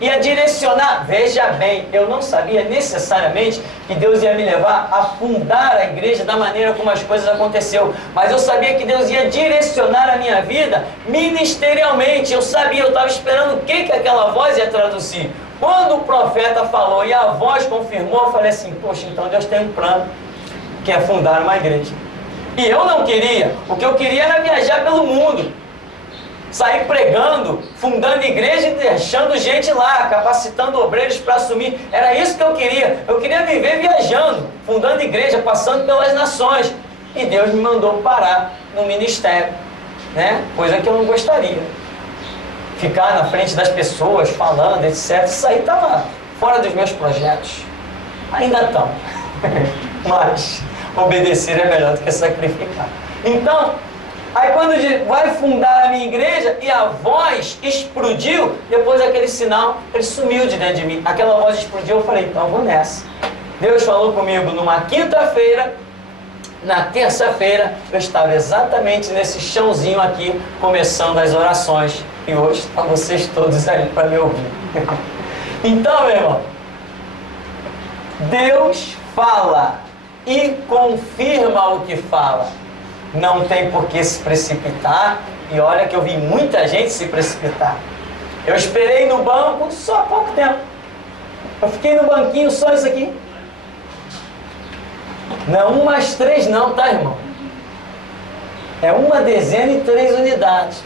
ia direcionar. Veja bem, eu não sabia necessariamente que Deus ia me levar a fundar a igreja da maneira como as coisas aconteceram, mas eu sabia que Deus ia direcionar a minha vida ministerialmente. Eu sabia, eu estava esperando o que aquela voz ia traduzir. Quando o profeta falou e a voz confirmou, eu falei assim, poxa, então Deus tem um plano, que é fundar uma igreja. E eu não queria, o que eu queria era viajar pelo mundo, sair pregando, fundando igreja e deixando gente lá, capacitando obreiros para assumir. Era isso que eu queria viver viajando, fundando igreja, passando pelas nações. E Deus me mandou parar no ministério, coisa que eu não gostaria. Ficar na frente das pessoas, falando, etc. Isso aí estava fora dos meus projetos. Ainda estão. Mas obedecer é melhor do que sacrificar. Então, aí quando vai fundar a minha igreja e a voz explodiu, depois daquele sinal, ele sumiu de dentro de mim. Aquela voz explodiu, eu falei, então vou nessa. Deus falou comigo numa quinta-feira, na terça-feira, eu estava exatamente nesse chãozinho aqui, começando as orações. E hoje estão vocês todos aí para me ouvir. Então, meu irmão, Deus fala e confirma o que fala. Não tem por que se precipitar. E olha que eu vi muita gente se precipitar. Eu esperei no banco só há pouco tempo. Eu fiquei no banquinho só isso aqui. Não é 1 mais 3 não, tá, irmão? É 1 dezena e 3 unidades.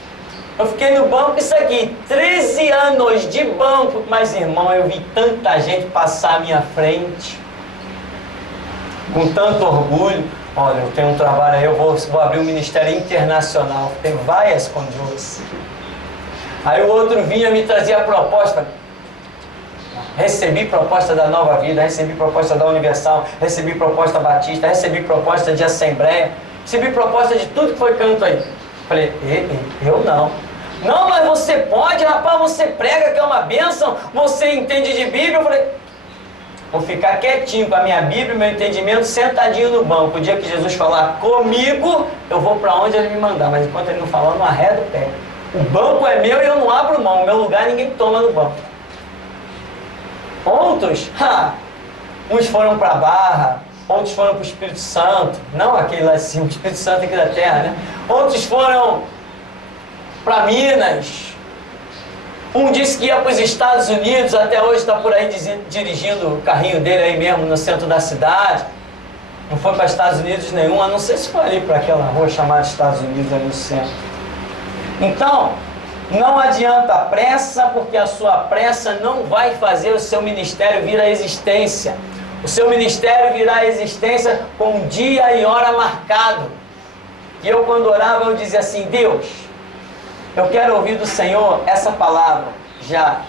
Eu fiquei no banco isso aqui. 13 anos de banco. Mas, irmão, eu vi tanta gente passar à minha frente, com tanto orgulho. Olha, eu tenho um trabalho aí, eu vou abrir um ministério internacional. Tem várias conjuntas. Aí o outro vinha me trazer a proposta. Recebi proposta da Nova Vida, recebi proposta da Universal, recebi proposta Batista, recebi proposta de Assembleia, recebi proposta de tudo que foi canto aí. Falei, eu não. Não, mas você pode, rapaz, você prega que é uma bênção, você entende de Bíblia. Eu falei, vou ficar quietinho com a minha Bíblia e meu entendimento, sentadinho no banco. O dia que Jesus falar comigo, eu vou para onde Ele me mandar, mas enquanto Ele não falar, eu não arredo o pé. O banco é meu e eu não abro mão, o meu lugar ninguém toma no banco. Outros, uns foram para a Barra, outros foram para o Espírito Santo, não aquele lá de cima, o Espírito Santo aqui da terra, né? Outros foram para Minas. Um disse que ia para os Estados Unidos, até hoje está por aí dirigindo o carrinho dele aí mesmo no centro da cidade. Não foi para Estados Unidos nenhum, a não ser se foi ali para aquela rua chamada Estados Unidos ali no centro. Então, não adianta pressa, porque a sua pressa não vai fazer o seu ministério vir à existência. O seu ministério virá à existência com dia e hora marcado. E eu, quando orava, eu dizia assim, Deus, eu quero ouvir do Senhor essa palavra já.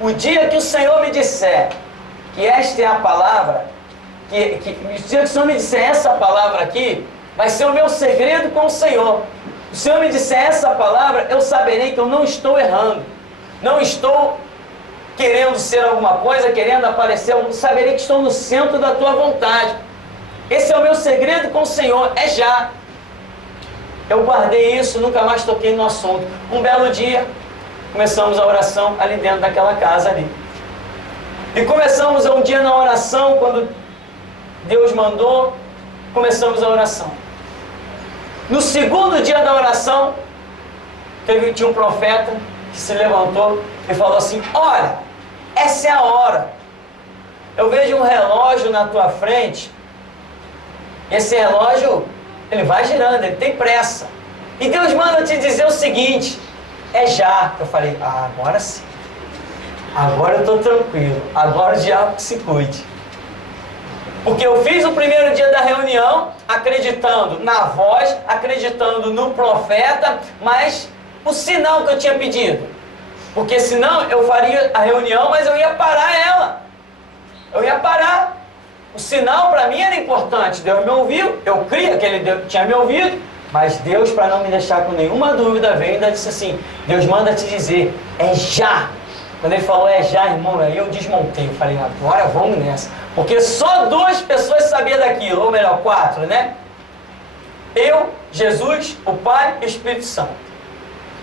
O dia que o Senhor me disser que esta é a palavra, o dia que o Senhor me disser essa palavra aqui, vai ser o meu segredo com o Senhor. Se o Senhor me disser essa palavra, eu saberei que eu não estou errando. Não estou querendo ser alguma coisa, querendo aparecer, eu saberei que estou no centro da tua vontade. Esse é o meu segredo com o Senhor, é já. Eu guardei isso, nunca mais toquei no assunto. Um belo dia, começamos a oração ali dentro daquela casa ali. E começamos um dia na oração, quando Deus mandou, começamos a oração. No segundo dia da oração, tinha um profeta que se levantou e falou assim, olha, essa é a hora. Eu vejo um relógio na tua frente, esse relógio, ele vai girando, ele tem pressa. E Deus manda te dizer o seguinte, é já. Eu falei, agora sim. Agora eu estou tranquilo, agora o diabo que se cuide. Porque eu fiz o primeiro dia da reunião, acreditando na voz, acreditando no profeta, mas o sinal que eu tinha pedido. Porque senão eu faria a reunião, mas eu ia parar ela. Eu ia parar. O sinal para mim era importante. Deus me ouviu, eu cria que Ele tinha me ouvido, mas Deus, para não me deixar com nenhuma dúvida, veio e ainda disse assim, Deus manda te dizer, é já. Quando Ele falou, é já, irmão, aí eu desmontei. Eu falei, agora vamos nessa. Porque só 2 pessoas sabiam daquilo, ou melhor, 4, né? Eu, Jesus, o Pai e o Espírito Santo.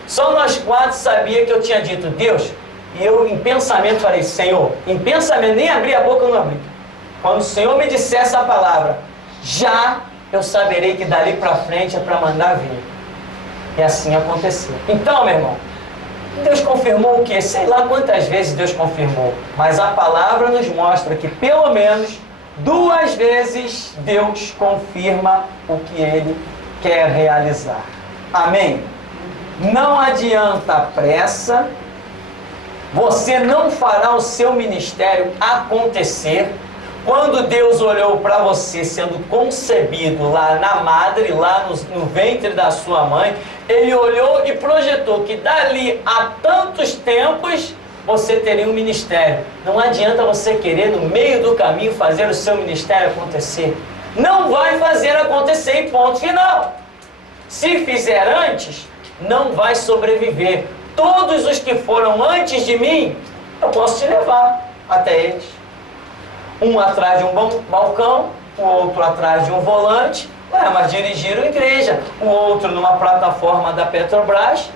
Só nós 4 sabíamos que eu tinha dito, Deus, e eu em pensamento falei, Senhor, em pensamento, nem abri a boca, eu não abri. Quando o Senhor me disser essa palavra, já eu saberei que dali para frente é para mandar vir. E assim aconteceu. Então, meu irmão, Deus confirmou o quê? Sei lá quantas vezes Deus confirmou. Mas a palavra nos mostra que pelo menos 2 vezes Deus confirma o que Ele quer realizar. Amém? Não adianta pressa. Você não fará o seu ministério acontecer. Quando Deus olhou para você sendo concebido lá na madre, lá no ventre da sua mãe, Ele olhou e projetou que dali a tantos tempos você teria um ministério. Não adianta você querer no meio do caminho fazer o seu ministério acontecer. Não vai fazer acontecer em ponto final. Se fizer antes, não vai sobreviver. Todos os que foram antes de mim, eu posso te levar até eles. Um atrás de um balcão, o outro atrás de um volante, mas dirigiram a igreja. O outro numa plataforma da Petrobras,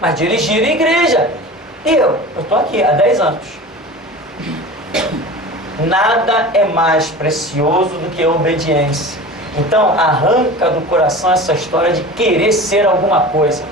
mas dirigiram a igreja. E eu estou aqui há 10 anos. Nada é mais precioso do que a obediência. Então arranca do coração essa história de querer ser alguma coisa.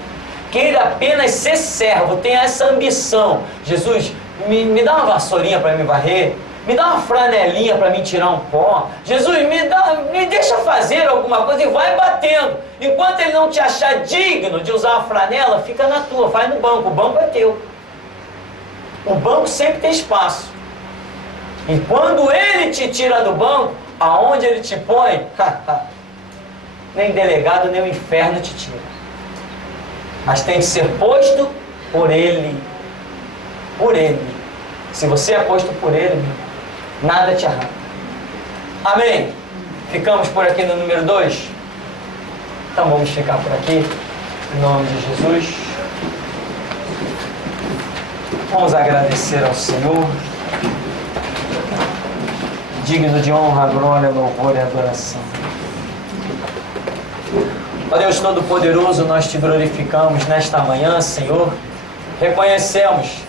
Queira apenas ser servo, tenha essa ambição. Jesus, me dá uma vassourinha para me varrer. Me dá uma franelinha para mim tirar um pó. Jesus, me deixa fazer alguma coisa e vai batendo. Enquanto Ele não te achar digno de usar uma franela, fica na tua, vai no banco. O banco é teu. O banco sempre tem espaço. E quando Ele te tira do banco, aonde Ele te põe, nem delegado, nem o inferno te tira. Mas tem que ser posto por Ele. Por Ele. Se você é posto por Ele, nada te arranca. Amém? Ficamos por aqui no número 2? Então vamos ficar por aqui, em nome de Jesus. Vamos agradecer ao Senhor, digno de honra, glória, louvor e adoração. Ó Deus Todo-Poderoso, nós te glorificamos nesta manhã, Senhor. Reconhecemos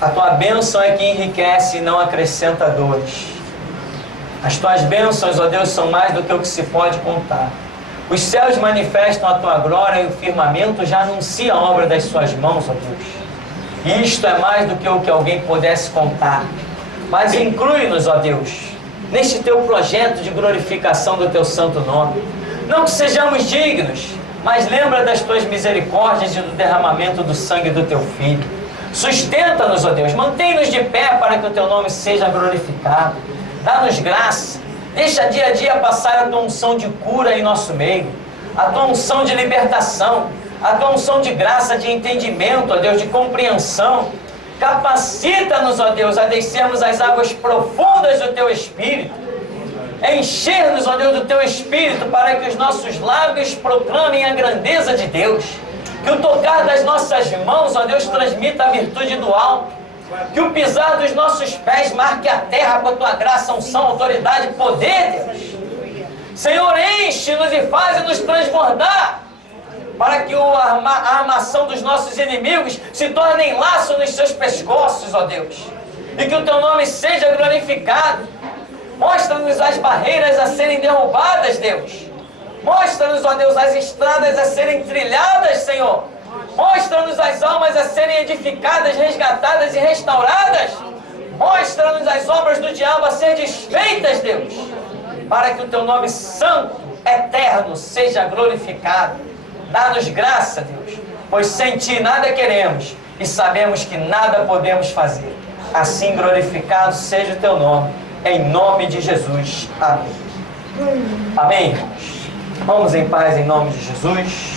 a tua bênção é que enriquece e não acrescenta dores. As tuas bênçãos, ó Deus, são mais do que o que se pode contar. Os céus manifestam a tua glória e o firmamento já anuncia a obra das suas mãos, ó Deus. E isto é mais do que o que alguém pudesse contar. Mas inclui-nos, ó Deus, neste teu projeto de glorificação do teu santo nome. Não que sejamos dignos, mas lembra das tuas misericórdias e do derramamento do sangue do teu Filho. Sustenta-nos, ó Deus, mantém-nos de pé para que o teu nome seja glorificado. Dá-nos graça. Deixa dia a dia passar a tua unção de cura em nosso meio, a tua unção de libertação, a tua unção de graça, de entendimento, ó Deus, de compreensão. Capacita-nos, ó Deus, a descermos as águas profundas do teu Espírito. Encher-nos, ó Deus, do teu Espírito para que os nossos lábios proclamem a grandeza de Deus. Que o tocar das nossas mãos, ó Deus, transmita a virtude do alto. Que o pisar dos nossos pés marque a terra com a tua graça, unção, autoridade e poder, Deus. Senhor, enche-nos e faz-nos transbordar, para que a armação dos nossos inimigos se torne laço nos seus pescoços, ó Deus. E que o teu nome seja glorificado. Mostra-nos as barreiras a serem derrubadas, Deus. Mostra-nos, ó Deus, as estradas a serem trilhadas, Senhor. Mostra-nos as almas a serem edificadas, resgatadas e restauradas. Mostra-nos as obras do diabo a serem desfeitas, Deus. Para que o teu nome santo, eterno, seja glorificado. Dá-nos graça, Deus, pois sem ti nada queremos e sabemos que nada podemos fazer. Assim glorificado seja o teu nome, em nome de Jesus. Amém. Amém, irmãos. Vamos em paz em nome de Jesus.